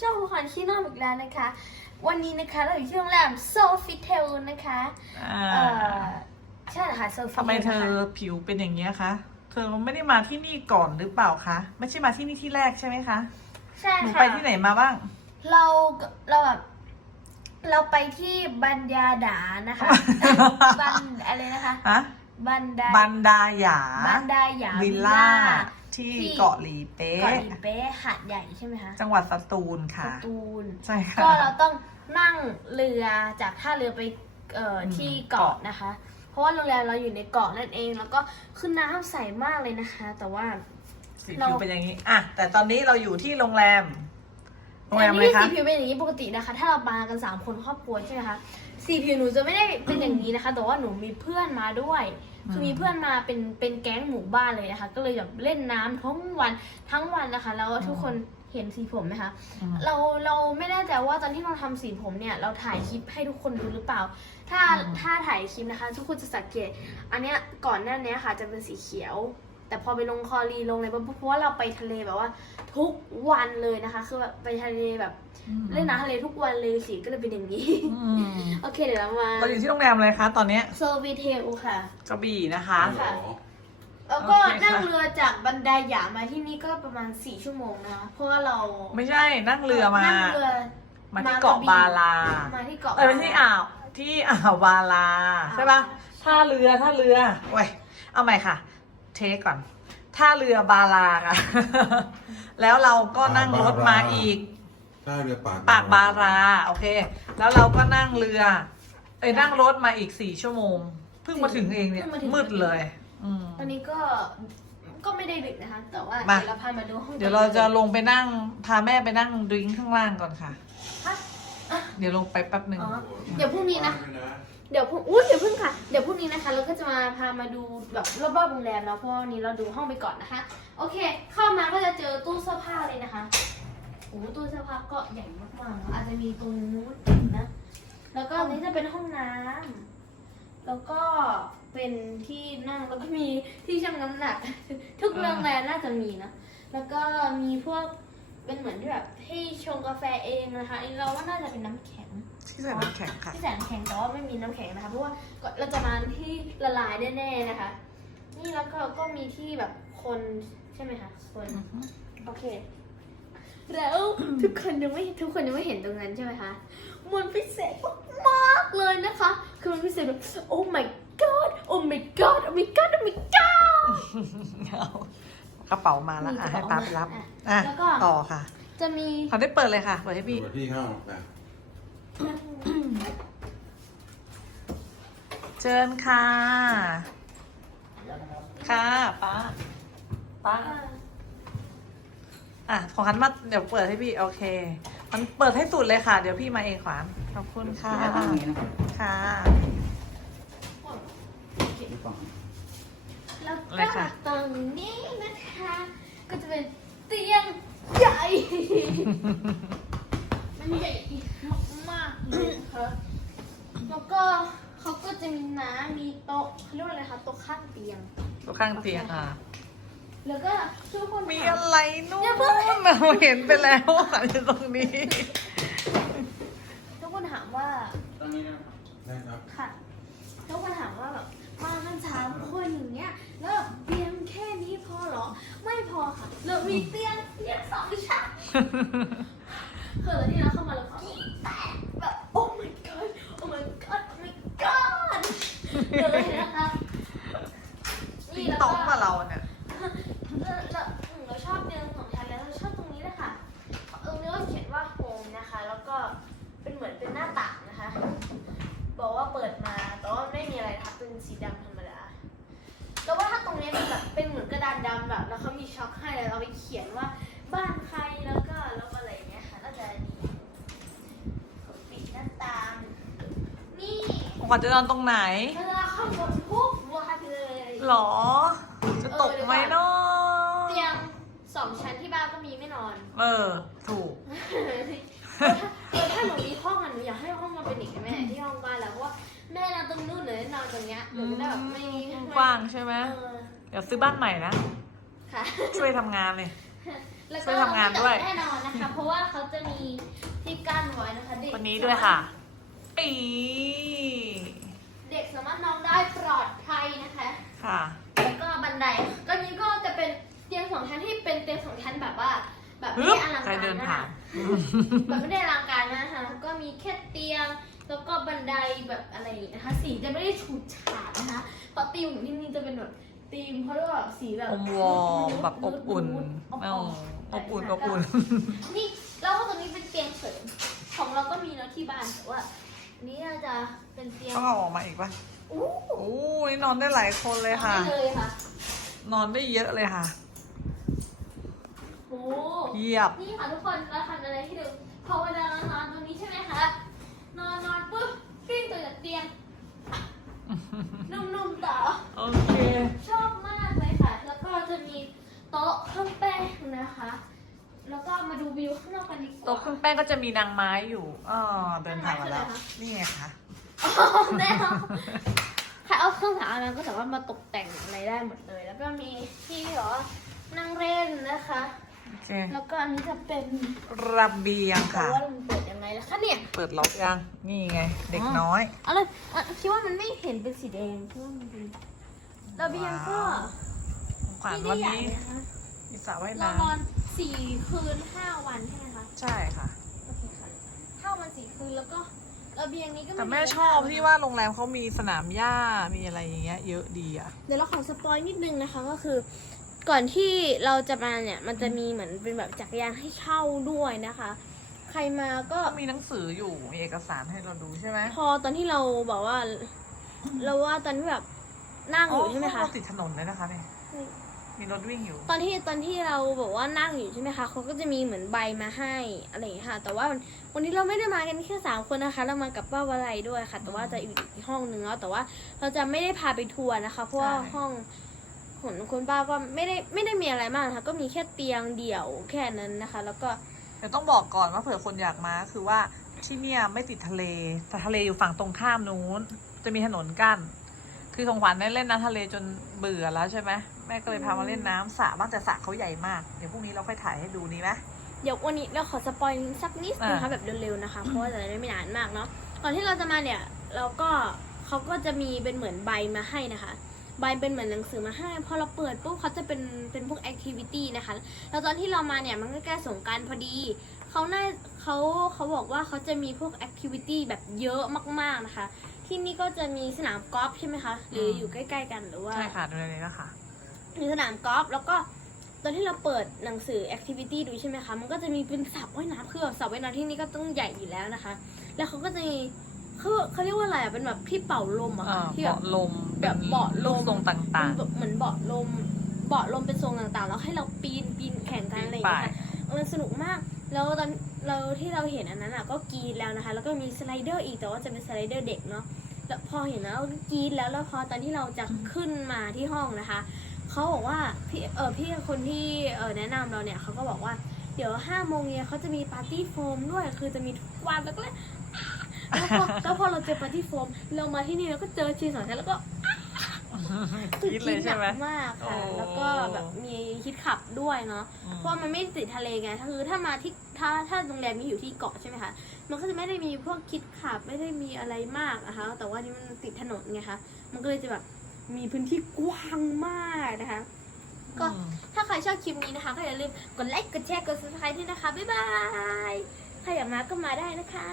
ช่องของขวัญชี้นอมอีกแล้วนะคะ วันนี้นะคะเราอยู่ที่โรงแรมโซฟิเทลนะคะอ่าเอ่อใช่เหรอคะโซฟิเทลทำไมเธอผิวเป็นอย่างนี้ยคะ เธอไม่ได้มาที่นี่ก่อนหรือเปล่าคะ ไม่ใช่มาที่นี่ที่แรกใช่ไหมคะใช่หนูค่ะ ไปที่ไหนมาบ้าง เราเราแบบเราไปที่บันยาดานะคะ บันอะไรนะคะ ฮะบันดาบันดาหยา บันดาหยาวิลล่า ที่ที่ เกาะหลีเป๊ะเกาะหลีเป๊ะหาดใหญ่ใช่ไหมคะจังหวัดสตูลสค่ะ ตูล ใช่ค่ะ ก็เราต้องนั่งเรือจากท่าเรือไปเอ่ออม ที่เกาะนะคะ เพราะว่าโรงแรมเราอยู่ในเกาะนั่นเอง แล้วก็คือน้ำใสมากเลยนะคะ แต่ว่า สีเราผิวเป็นอย่างนี้ อะ แต่ตอนนี้เราอยู่ที่โรงแรม โรงแรมอะไรแต่คะสีผิวเป็นอย่างนี้ปกตินะคะ ถ้าเรามากันสามคนครอบครัวใช่ไหมคะสีผิวหนูจะไม่ได้เป็นอย่างนี้นะคะ แต่ว่าหนูมีเพื่อนมาด้วย คือมีเพื่อนมาเป็นเป็นแก๊งหมู่บ้านเลยนะคะ ก็เลยแบบเล่นน้ำทั้งวันทั้งวันนะคะ แล้วทุกคนเห็นสีผมไหมคะ อืม เราเราไม่แน่ใจว่าตอนที่เราทำสีผมเนี่ยเราถ่ายคลิปให้ทุกคนดูหรือเปล่า ถ้าอืม ถ้าถ่ายคลิปนะคะ ทุกคนจะสังเกต อันเนี้ยก่อนหน้านี้ค่ะจะเป็นสีเขียว แต่พอไปลงคอรีลงอะไรเพราะว่าเราไปทะเลแบบว่า ทุกวันเลยนะคะ คือแบบไปทะเลแบบเล่นน้ำทะเลทุกวันเลยสีก็เลยเป็นอย่างนี้อืมโอเคเดี๋ยวเรามาเราอยู่ที่โรงแรมอะไรคะตอนเนี้ยโซวีเทลค่ะ กระบี่นะคะ ค่ะ แล้วก็โอเคค่ะนั่งเรือจากบันไดหยามาที่นี่ก็ประมาณสี่ชั่วโมงนะคะเพราะว่าเราไม่ใช่นั่งเรือมา นั่งเรือมาที่เกาะบาลา มาที่เกาะเออไม่ใช่อ่าวที่อ่าวบาลาใช่ปะท่าเรือท่าเรือโอ้ยเอาใหม่ค่ะ เทคก่อนท่าเรือบาลาค่ะ แล้วเราก็นั่งรถมาอีกท่าเรือปากปากบาราโอเค แล้วเราก็นั่งเรือเอ้ยนั่งรถมาอีกสี่ชั่วโมง เพิ่งมาถึงเองเนี่ยมืดเลยอืม ตอนนี้ก็ก็ไม่ได้ดึกนะคะ แต่ว่ามา เดี๋ยวเราพามาดูห้องเดี๋ยวเราจะลงไปนั่งพาแม่ไปนั่งดริงก์ข้างล่างก่อนค่ะ ฮะเดี๋ยวลงไปแป๊บหนึ่งอ๋อเดี๋ยวพรุ่งนี้นะด้วย เดี๋ยวพรุ่งอุ้ยเดี๋ยวพรุ่งค่ะ เดี๋ยวพรุ่งนี้นะคะ เราก็จะมาพามาดูแบบรอบๆโรงแรมเนาะเพราะว่าวันนี้เราดูห้องไปก่อนนะคะ โอเค เข้ามาก็จะเจอตู้เสื้อผ้าเลยนะคะโอ้ตู้เสื้อผ้าก็ใหญ่มากๆเนอะอาจจะมีตรงนู้นนะ แล้วก็อันนี้จะเป็นห้องน้ำแล้วก็เป็นที่นั่งแล้วก็มีที่ชั่งน้ำหนัก ทุกโรงแรมน่าจะมีนะ แล้วก็มีพวก เป็นเหมือนที่แบบให้ชงกาแฟเองนะคะอันนี้เราว่าน่าจะเป็นน้ำแข็ง ที่ใส่น้ำแข็งค่ะ ที่แสนแข็งแต่ว่าไม่มีน้ำแข็งนะคะเพราะว่าเราจะมาที่ละลายแน่ๆนะคะ นี่แล้วก็ก็มีที่แบบคนใช่ไหมคะคนโอเค แล้วทุกคนยังไม่ทุกคนยังไม่เห็นตรงนั้นใช่ไหมคะมันพิเศษมากๆเลยนะคะ คือมันพิเศษแบบโอ้ my god โอ้ my god โอ้ my god โอ้ my god เอา กระเป๋ามาแล้วมีกอะระให้เป๋าป้าไปรับมาอะอะแล้วก็ ต่อค่ะจะมี เขาได้เปิดเลยค่ะ เปิดให้พี่เปิดที่เข้าไปเชิญค่ะ ค่ะป้าป้าอะ ของคันมาเดี๋ยวเปิดให้พี่ โอเค มันเปิดให้สุดเลยค่ะ เดี๋ยวพี่มาเองขวาน ขอบคุณค่ะ ค่ะแล้วอะไรก็คะ ตรงนี้นะคะ ก็จะเป็นเตียงใหญ่ มันใหญ่มากๆเลยนะคะ แล้วก็เขาก็จะมีน้ำมีโต๊ะเขาเรียกว่าอะไรคะโต๊ะข้างเตียง ตัวข้างเตียงอะ แล้วก็ทุกคนมีถามอะไรนู่นอย่าเพิ่ง เราเห็นไปแล้วค่ะอยู่ตรงนี้ ทุกคนถามว่าได้ครับ ค่ะทุกคนถามว่าแบบมา กันสามคนอย่างเงี้ยแล้วเตียงแค่นี้พอเหรอ ไม่พอค่ะเรามีเตียงเตียงสองชั้นคือตอนที่เราเข้ามาแล้วกรี๊ดแตกแบบโอ้ my god โอ้ my god โอ้ my god เลยนะคะ ดานดำแบบแล้วเขามีช็อคให้แล้วเราไปเขียนว่าบ้านใครแล้วก็แล้วอะไรอย่างเงี้ยค่ะก็จะดีปิดหน้าต่างนี่ขวัญจะนอนตรงไหนเวลาเข้าบนทุกวันเลยหรอ จะตกไหมเนาะเตียงสองชั้นที่บ้านก็มีไม่นอน เออ ถูกเออถ้าเออถ้าหนูมีห้องอะหนูอยากให้ห้องมันเป็นอย่างนี้แม่ที่ห้องบ้านแล้วเพราะว่าแม่นอนตรงนู้นหนูนอนตรงเนี้ยหนูจะได้แบบไม่กว้างใช่ไหมเออเดี๋ยวซื้อบ้านใหม่นะ ค่ะ ช่วยทำงานเลย แล้วช่วยทำงานด้วย แน่นอนนะคะนะคะ เพราะว่าเขาจะมีที่กั้นไว้นะคะเด็กคนนี้ด้วยค่ะปีเด็กสามารถนอนได้ปลอดภัยนะคะ ค่ะ แล้วก็บันไดก็นี้ก็จะเป็นเตียงสองชั้นที่เป็นเตียงสองชั้นแบบว่า แบบไม่ฮึบได้อลังใครการเดินนะผ่าคะนแบบไม่ได้อลังการนะคะก็มีแค่เตียง แล้วก็บันไดแบบอะไรอย่างเงี้ยนะคะ สีจะไม่ได้ฉูดฉาดนะคะเพราะธีมของที่นี่จะเป็นแบบ ธีมเขาเรียกว่าสีแบบอมวอมแบบอบอุ่นอบเอออบอุ่นอบอุ่น นี่แล้วก็ตรงนี้เป็นเตียงเสริมของเราก็มีเนาะที่บ้านแต่ว่าอันนี้น่าจะเป็นเตียงต้องเอาออกมาอีกปะอู้โอ้ยนอนได้หลายคนเลยค่ะ ได้เลยค่ะ นอนได้เยอะเลยค่ะโอ้เยียบ นี่ค่ะทุกคนเราทำอะไรให้ดูพอเวลาเรานอนตรงนี้ใช่ไหมคะ นอนนอนปุ๊บกลิ้งตัวจากเตียง นุ่มๆต่อ โอเค ชอบมากเลยค่ะ แล้วก็จะมีโต๊ะเครื่องแป้งนะคะ แล้วก็มาดูวิวข้างนอกกันดีกว่าโต๊ะเครื่องแป้งก็จะมีนางไม้อยู่อ๋อเดินผ่านมาแล้วนางไม้คืออะไรคะนี่ไงคะอ๋อแน่นอนใครเอาเครื่องสำอางก็สามารถมาตกแต่งอะไรได้หมดเลย แล้วก็มีที่เหรอนั่งเล่นนะคะ โอเคแล้วก็อันนี้จะเป็นระเบียงแต่ค่ะว่ามันเปิดยังไงล่ะคะเนี่ยเปิดล็อกยังนี่ไง เด็กน้อยอะไรอะคิดว่ามันไม่เห็นเป็นสีแดงคิดว่ามันเป็นระเบียงก็ว้าวขวัญไม่วันได้ใหญ่นี้นะคะมีสระว่ายเราน้นอนสี่คืนห้าวันใช่ไหมคะำใช่ค่ะ โอเคค่ะห้าวันสี่คืนแล้วก็ระเบียงนี้ก็แต่ไแม่ชอบที่ว่าโรงแรมเขามีสนามหญ้ามีอะไรอย่างเงี้ยเยอะดีอะ เดี๋ยวเราขอสปอยนิดนึงนะคะก็คือ ก่อนที่เราจะมาเนี่ยมันจะมีเหมือนเป็นแบบจักรยานให้เช่าด้วยนะคะ ใครมาก็ก็มีหนังสืออยู่มีเอกสารให้เราดูใช่ไหมพอตอนที่เราบอกว่า เราว่าตอนที่แบบนั่งอยู่ใช่ไหมคะเขาติดถนนเลยนะคะเนี่ยมีรถวิ่งอยู่ ตอนที่ตอนที่เราบอกว่านั่งอยู่ใช่ไหมคะเขาก็จะมีเหมือนใบมาให้อะไรอย่างเงี้ยค่ะ แต่ว่าวันวันนี้เราไม่ได้มากันแค่สามคนนะคะ เรามากับป้าวลัยด้วยค่ะ แต่ว่าจะอยู่อีกห้องนึงแล้วแต่ว่าเราจะไม่ได้พาไปทัวร์นะคะ เพราะว่าใช่ห้อง ของคุณป้าก็ไม่ได้ไม่ได้มีอะไรมากนะคะก็มีแค่เตียงเดี่ยวแค่นั้นนะคะ แล้วก็แต่ต้องบอกก่อนว่าเผื่อคนอยากมาคือว่าที่เนี่ยไม่ติดทะเลแต่ทะเลอยู่ฝั่งตรงข้ามนู้น จะมีถนนกั้น คือของขวัญได้เล่นน้ำทะเลจนเบื่อแล้วใช่ไหมแม่ก็เลยพามาเล่นน้ำสระบ้างแต่สระเขาใหญ่มาก เดี๋ยวพรุ่งนี้เราค่อยถ่ายให้ดูดีไหมเดี๋ยววันนี้เราขอสปอยสักนิดนึงนะคะอ่าแบบเร็วๆนะคะเพราะว่าจะได้ไม่นานมากเนาะก่อนที่เราจะมาเนี่ย เราก็เขาก็จะมีเป็นเหมือนใบมาให้นะคะ ใบเป็นเหมือนหนังสือมาให้ พอเราเปิดปุ๊บเขาจะเป็นเป็นพวกแอคทิวิตี้นะคะ แล้วตอนที่เรามาเนี่ยมันก็ใกล้สงกรารพอดี เขาน่าเขาเขาบอกว่าเขาจะมีพวกแอคทิวิตี้แบบเยอะมากๆนะคะ ที่นี่ก็จะมีสนามกอล์ฟใช่ไหมคะ หรืออยู่ใกล้ๆกันหรือว่า ใช่ค่ะดูในนี้แล้วค่ะมีสนามกอล์ฟแล้วก็ตอนที่เราเปิดหนังสือแอคทิวิตี้ดูใช่ไหมคะ มันก็จะมีเป็นสระว่ายน้ำคือแบบสระว่ายน้ำที่นี่ก็ต้องใหญ่อยู่แล้วนะคะ แล้วเขาก็จะมีเขาเขาเรียกว่าอะไรอะ เป็นแบบที่เป่าลมอะอ่าค่ะที่แบบเบาะลม แบบเบาะลมรูปทรงต่างเป็นแบบเหมือนเบาะลมเบาะลมเป็นทรงต่างๆ แล้วให้เราปีนปีนแข่งๆกันอะไรปีอนย่างป่าเงี้ยยค่ะเออสนุกมาก แล้วตอนเราที่เราเห็นอันนั้นอะก็กรีดแล้วนะคะ แล้วก็มีสไลเดอร์อีกแต่ว่าจะเป็นสไลเดอร์เด็กเนาะแล้วพอเห็นแล้วก็กรีดแล้วแล้วพอตอนที่เราจะขึ้นมาที่ห้องนะคะเขาบอกว่าพี่เออพี่คนที่เออแนะนำเราเนี่ยเขาก็บอกว่าเดี๋ยวห้าโมงเย็นเขาจะมีปาร์ตี้โฟมด้วยคือจะมีทุกวันแล้วก็เลยแล้วพอแล้วพอเราเจอปาร์ตี้โฟม เรามาที่นี่เราก็เจอชีสองชั้นแล้วก็ คิดเลยใช่ไหมนักมากค่ะ โอ้แล้วก็แบบมีคิดขับด้วยเนาะ อืม เพราะว่ามันไม่ติดทะเลไง คือถ้ามาที่ถ้าถ้าโรงแรมนี้อยู่ที่เกาะใช่ไหมคะ มันก็จะไม่ได้มีพวกคิดขับไม่ได้มีอะไรมากนะคะ แต่ว่านี่มันติดถนนไงคะ มันก็เลยจะแบบมีพื้นที่กว้างมากนะคะ ก็อืมถ้าใครชอบคลิปนี้นะคะก็อย่าลืมกดไลค์ กดแชร์ กด subscribe ด้วยนะคะ บ๊ายบาย ใครอยากมาก็มาได้นะคะ